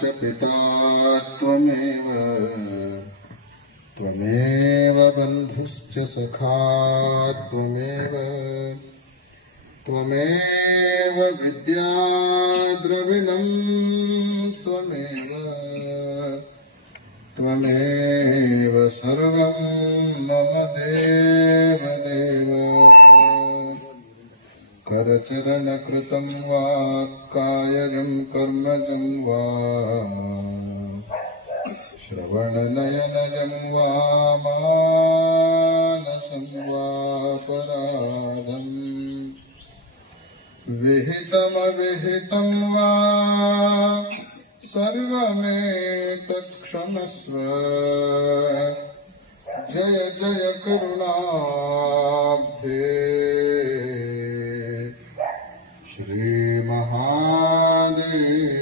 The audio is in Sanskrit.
च पिता त्वमेव त्वमेव बन्धुश्च सखा त्वमेव त्वमेव विद्या द्रविणं त्वमेव त्वमेव सर्वं मम देवदेव करचरणकृतं वा कायजं कर्मजं वा श्रवणनयनजं वा मानसं वापराधम् विहितमविहितं वा सर्वमेतत्क्षमस्व जय जय करुणाब्धे